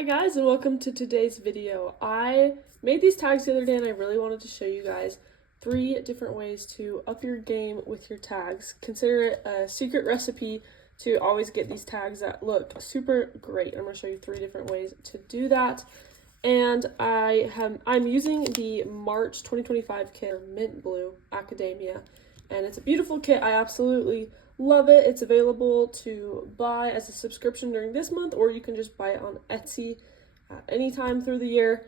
Hi guys, and welcome to today's video. I made these tags the other day and I really wanted to show you guys 3 different ways to up your game with your tags. Consider it a secret recipe to always get these tags that look super great. I'm going to show you 3 different ways to do that. And I'm using the March 2025 kit, Mint Blue Academia, and it's a beautiful kit. I absolutely love it. It's available to buy as a subscription during this month, or you can just buy it on Etsy at any time through the year.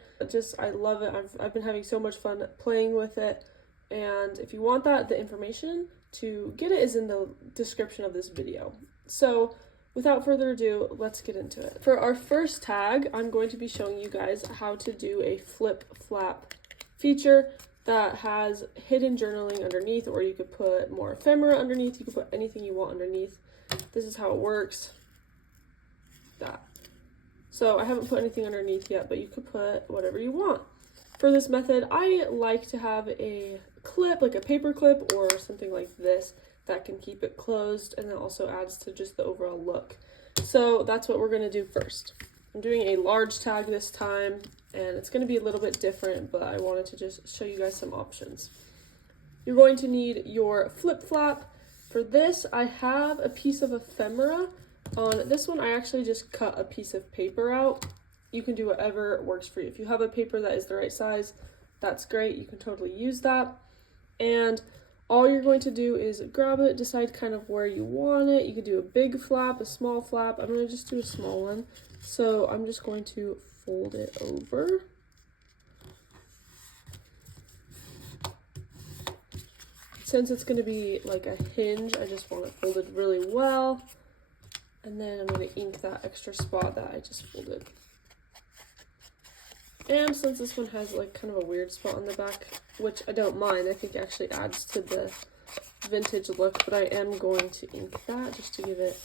I love it. I've been having so much fun playing with it. And if you want that, the information to get it is in the description of this video. So without further ado, let's get into it. For our first tag, I'm going to be showing you guys how to do a flip flap feature that has hidden journaling underneath, or you could put more ephemera underneath. You could put anything you want underneath. This is how it works. So I haven't put anything underneath yet, but you could put whatever you want. For this method, I like to have a clip, like a paper clip or something like this, that can keep it closed, and then also adds to just the overall look. So that's what we're going to do first. I'm doing a large tag this time, and it's going to be a little bit different, but I wanted to just show you guys some options. You're going to need your flip flap. For this, I have a piece of ephemera. On this one, I actually just cut a piece of paper out. You can do whatever works for you. If you have a paper that is the right size, that's great. You can totally use that. And all you're going to do is grab it, decide kind of where you want it. You could do a big flap, a small flap. I'm going to just do a small one. So I'm just going to fold it over. Since it's going to be like a hinge, I just want it folded really well. And then I'm going to ink that extra spot that I just folded. And since this one has like kind of a weird spot on the back, which I don't mind, I think it actually adds to the vintage look, but I am going to ink that just to give it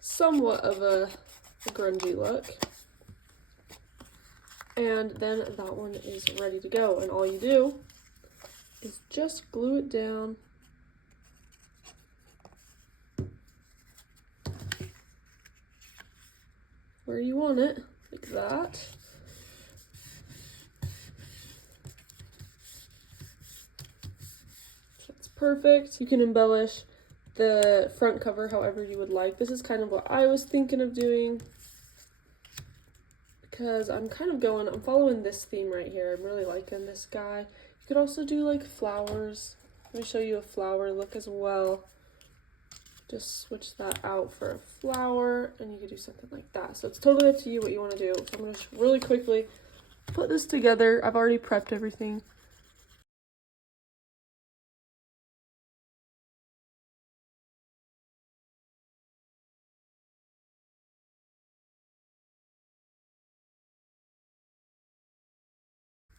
somewhat of a grungy look. And then that one is ready to go, and all you do is just glue it down where you want it, like that. That's perfect. You can embellish the front cover however you would like. This is kind of what I was thinking of doing, because I'm following this theme right here. I'm really liking this guy. You could also do like flowers. Let me show you a flower look as well. Just switch that out for a flower, and you could do something like that. So it's totally up to you what you want to do. So I'm going to really quickly put this together. I've already prepped everything.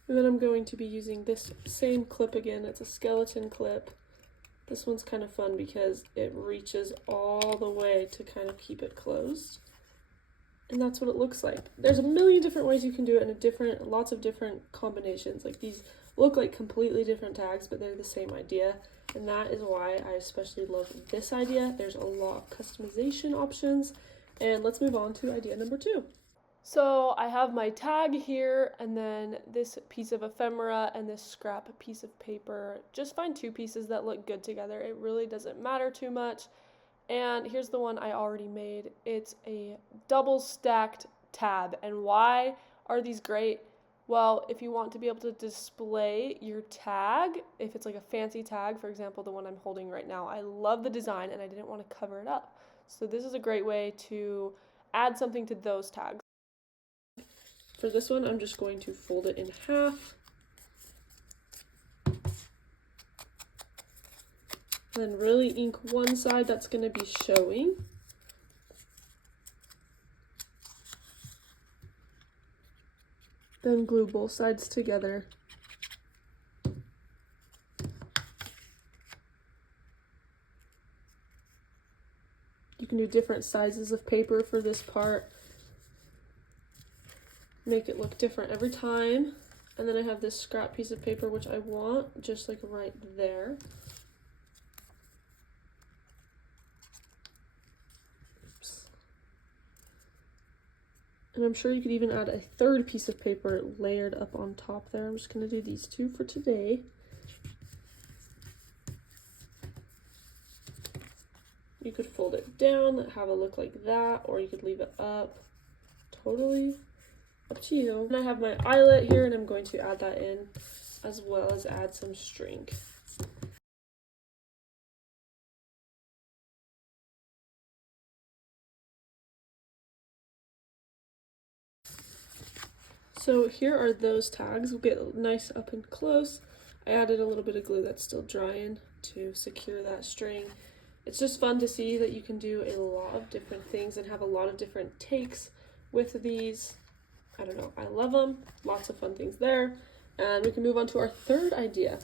And then I'm going to be using this same clip again. It's a skeleton clip. This one's kind of fun because it reaches all the way to kind of keep it closed. And that's what it looks like. There's a million different ways you can do it, and lots of different combinations. Like, these look like completely different tags, but they're the same idea. And that is why I especially love this idea. There's a lot of customization options. And let's move on to idea number 2. So I have my tag here, and then this piece of ephemera and this scrap piece of paper. Just find 2 pieces that look good together. It really doesn't matter too much. And here's the one I already made. It's a double stacked tab. And why are these great? Well, if you want to be able to display your tag, if it's like a fancy tag, for example, the one I'm holding right now, I love the design and I didn't want to cover it up. So this is a great way to add something to those tags. For this one, I'm just going to fold it in half. Then really ink one side that's going to be showing. Then glue both sides together. You can do different sizes of paper for this part. Make it look different every time. And then I have this scrap piece of paper which I want just like right there. Oops. And I'm sure you could even add a third piece of paper layered up on top there. I'm just going to do these two for today. You could fold it down, have a look like that, or you could leave it up. Totally up to you. And I have my eyelet here, and I'm going to add that in, as well as add some string. So here are those tags. We'll get nice up and close. I added a little bit of glue that's still drying to secure that string. It's just fun to see that you can do a lot of different things and have a lot of different takes with these. I don't know, I love them. Lots of fun things there. And we can move on to our third idea.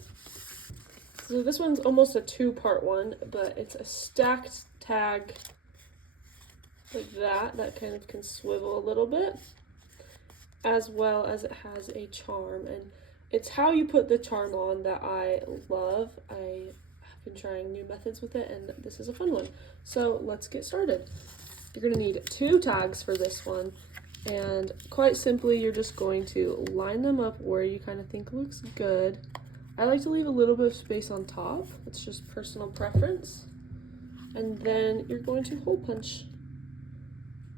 So this one's almost a two-part one, but it's a stacked tag like that kind of can swivel a little bit, as well as it has a charm. And it's how you put the charm on that I love. I have been trying new methods with it, and this is a fun one. So let's get started. You're going to need two tags for this one, and quite simply you're just going to line them up where you kind of think looks good. I like to leave a little bit of space on top. It's just personal preference. And then you're going to hole punch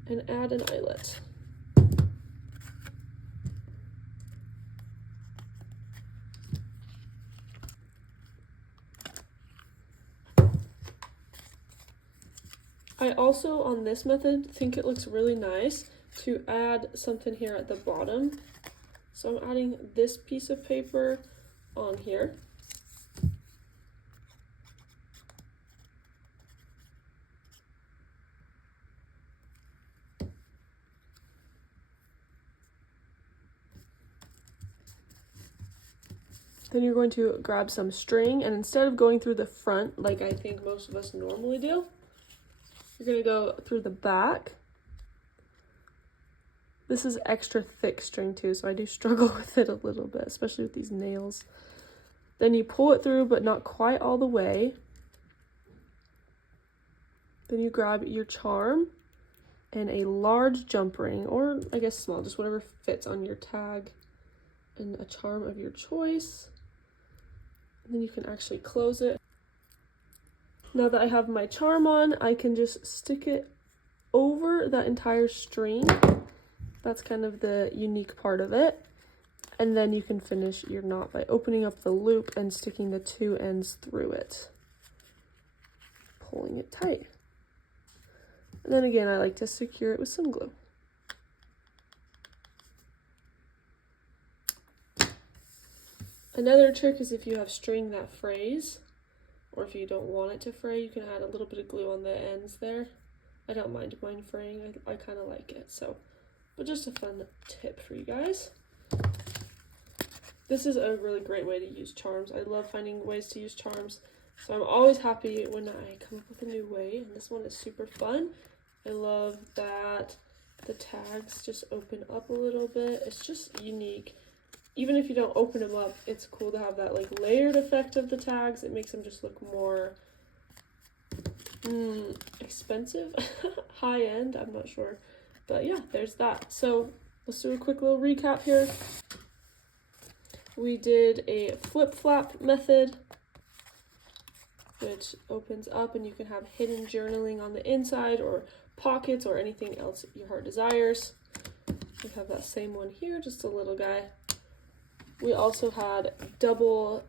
and add an eyelet. I also, on this method, think it looks really nice to add something here at the bottom. So I'm adding this piece of paper on here. Then you're going to grab some string, and instead of going through the front like I think most of us normally do, you're going to go through the back. This is extra thick string too, so I do struggle with it a little bit, especially with these nails. Then you pull it through, but not quite all the way. Then you grab your charm and a large jump ring, or I guess small, just whatever fits on your tag, and a charm of your choice. And then you can actually close it. Now that I have my charm on, I can just stick it over that entire string. That's kind of the unique part of it. And then you can finish your knot by opening up the loop and sticking the two ends through it, pulling it tight. And then again, I like to secure it with some glue. Another trick is if you have string that frays, or if you don't want it to fray, you can add a little bit of glue on the ends there. I don't mind mine fraying, I kind of like it, so, but just a fun tip for you guys. This is a really great way to use charms. I love finding ways to use charms, so I'm always happy when I come up with a new way, and this one is super fun. I love that the tags just open up a little bit. It's just unique. Even if you don't open them up, it's cool to have that like layered effect of the tags. It makes them just look more expensive, high end, I'm not sure. But yeah, there's that. So let's do a quick little recap here. We did a flip flap method, which opens up and you can have hidden journaling on the inside, or pockets, or anything else your heart desires. We have that same one here, just a little guy. We also had double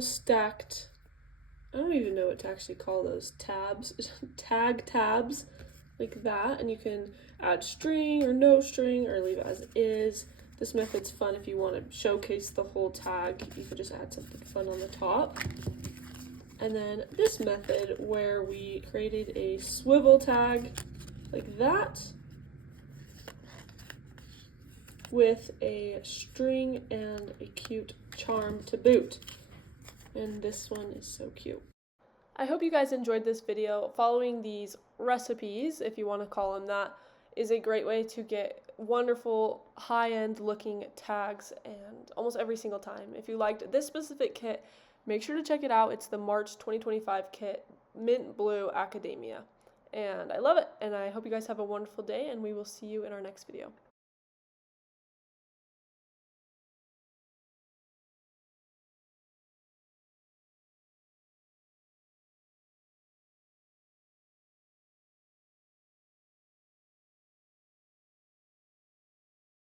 stacked, I don't even know what to actually call those, tabs, tag tabs, like that, and you can add string or no string or leave it as is. This method's fun if you want to showcase the whole tag. You could just add something fun on the top. And then this method where we created a swivel tag like that with a string and a cute charm to boot. And this one is so cute. I hope you guys enjoyed this video. Following these recipes, if you want to call them that, is a great way to get wonderful high-end looking tags, and almost every single time. If you liked this specific kit, make sure to check it out. It's the March 2025 kit, Mint Blue Academia. And I love it, and I hope you guys have a wonderful day, and we will see you in our next video.